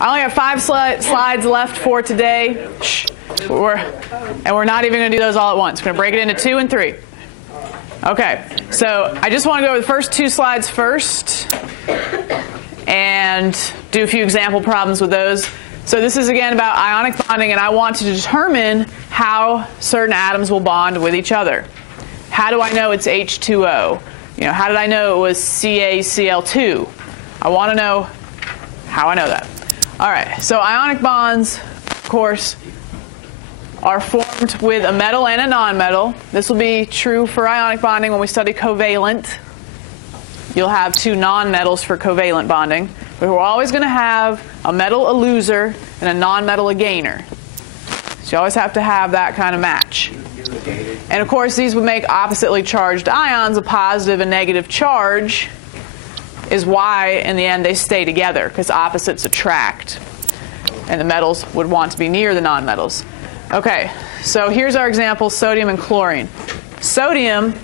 I only have 5 slides left for today. And we're not even going to do those all at once. We're going to break it into 2 and 3. Okay, so I just want to go over the first 2 slides first and do a few example problems with those. So this is again about ionic bonding, and I want to determine how certain atoms will bond with each other. How do I know it's H2O? How did I know it was CaCl2? I want to know how I know that. All right, so ionic bonds, of course, are formed with a metal and a nonmetal. This will be true for ionic bonding when we study covalent. You'll have 2 nonmetals for covalent bonding. But we're always going to have a metal a loser and a nonmetal a gainer. So you always have to have that kind of match. And of course, these would make oppositely charged ions. A positive and negative charge is why, in the end, they stay together, because opposites attract. And the metals would want to be near the nonmetals. Okay, so here's our example, sodium and chlorine. Sodium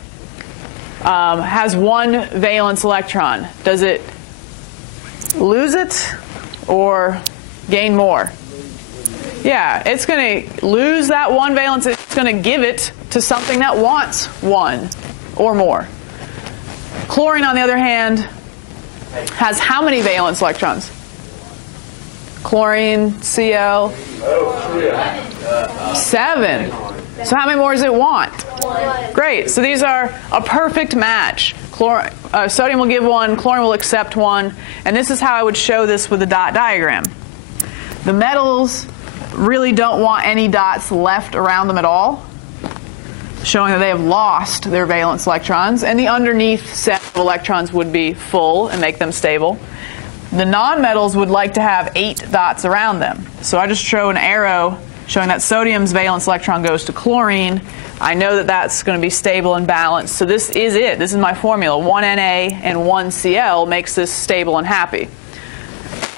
has 1 valence electron. Does it lose it or gain more? Yeah, it's going to lose that 1 valence. It's going to give it to something that wants 1 or more. Chlorine, on the other hand, has how many valence electrons? Chlorine, Cl, 7. So how many more does it want? 1. Great. So these are a perfect match. Sodium will give 1, chlorine will accept 1, and this is how I would show this with a dot diagram. The metals really don't want any dots left around them at all, showing that they have lost their valence electrons, and the underneath set of electrons would be full and make them stable. The nonmetals would like to have 8 dots around them. So I just show an arrow showing that sodium's valence electron goes to chlorine. I know that that's going to be stable and balanced. So this is it. This is my formula. 1 Na and 1 Cl makes this stable and happy.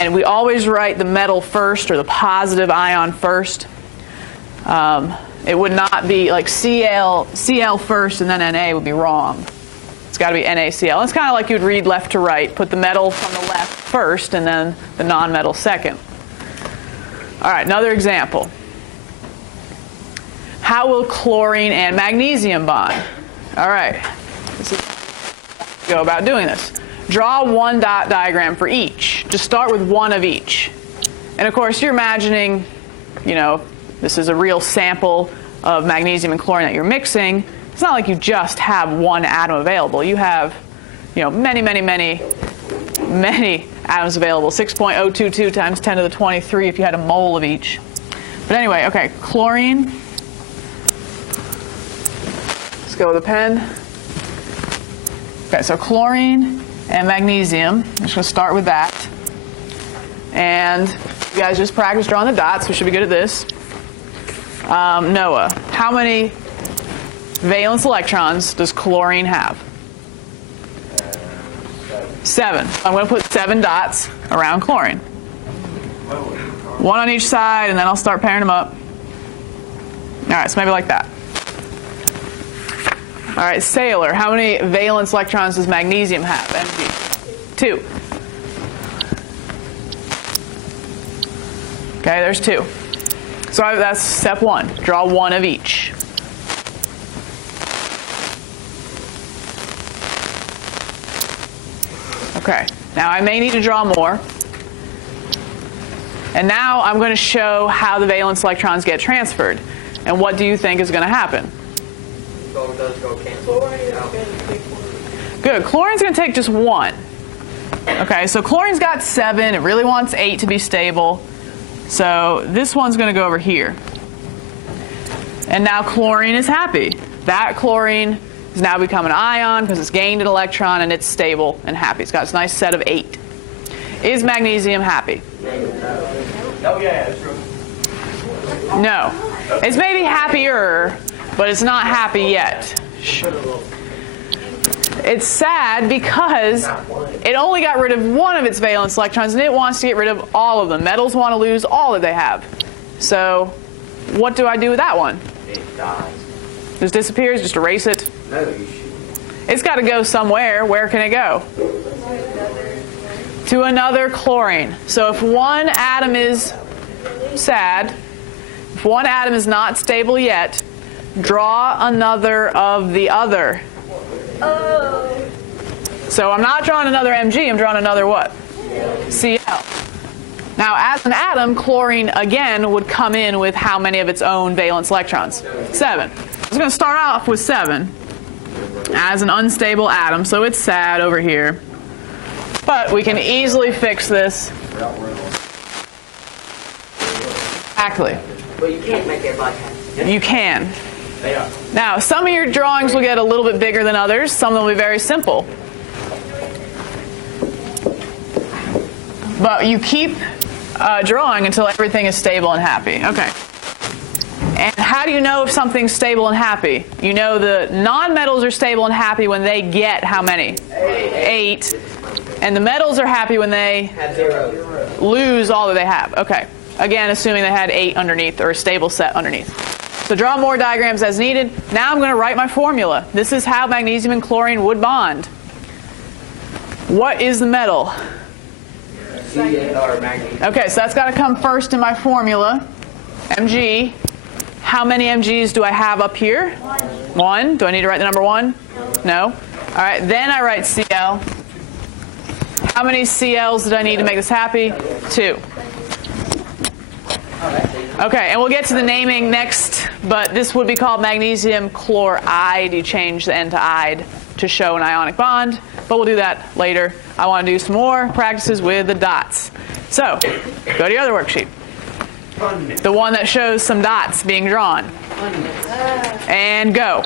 And we always write the metal first, or the positive ion first. It would not be like Cl first and then Na would be wrong. It's got to be NaCl. It's kind of like you'd read left to right. Put the metal from the left first and then the nonmetal second. All right, another example. How will chlorine and magnesium bond? All right, this is how we go about doing this. Draw 1 dot diagram for each. Just start with 1 of each. And of course, you're imagining, this is a real sample of magnesium and chlorine that you're mixing. It's not like you just have 1 atom available. You have, many, many, many, many atoms available. 6.022 times 10 to the 23 if you had a mole of each. But anyway, okay, chlorine. Let's go with a pen. Okay, so chlorine and magnesium. I'm just going to start with that. And you guys just practice drawing the dots. We should be good at this. Noah, how many valence electrons does chlorine have? 7. I'm going to put 7 dots around chlorine. 1 on each side, and then I'll start pairing them up. All right, so maybe like that. All right, Sailor, how many valence electrons does magnesium have? Mg. 2. Okay, there's 2. So that's step 1. Draw 1 of each. Okay, now I may need to draw more. And now I'm going to show how the valence electrons get transferred. And what do you think is going to happen? Good. Chlorine's going to take just 1. Okay, so chlorine's got 7. It really wants 8 to be stable. So this one's going to go over here. And now chlorine is happy. That chlorine has now become an ion because it's gained an electron and it's stable and happy. It's got this nice set of 8. Is magnesium happy? Oh, yeah, that's true. No. It's maybe happier, but it's not happy yet. It's sad because it only got rid of 1 of its valence electrons and it wants to get rid of all of them. Metals want to lose all that they have. So what do I do with that one? It dies. Just disappears? Just erase it? No, you should. It's got to go somewhere. Where can it go? to another chlorine. So if one atom is sad, if one atom is not stable yet, draw another of the other. So I'm not drawing another Mg, I'm drawing another what? Cl. Now as an atom, chlorine again would come in with how many of its own valence electrons? 7. It's going to start off with 7 as an unstable atom, so it's sad over here. But we can easily fix this. Exactly. Well, you can't make everybody happy. You can. They are. Now, some of your drawings will get a little bit bigger than others. Some of them will be very simple. But you keep drawing until everything is stable and happy. Okay. And how do you know if something's stable and happy? You know the nonmetals are stable and happy when they get how many? 8. And the metals are happy when they Have 0. lose all that they have. Okay. Again, assuming they had 8 underneath or a stable set underneath. So draw more diagrams as needed. Now I'm going to write my formula. This is how magnesium and chlorine would bond. What is the metal? Or magnesium. Okay, so that's got to come first in my formula. Mg. How many Mg's do I have up here? 1. Do I need to write the number 1? No. All right, then I write Cl. How many Cl's did I need to make this happy? 2. Okay, and we'll get to the naming next, but this would be called magnesium chloride. You change the N to ide to show an ionic bond, but we'll do that later. I want to do some more practices with the dots. So, go to your other worksheet. The one that shows some dots being drawn. And go.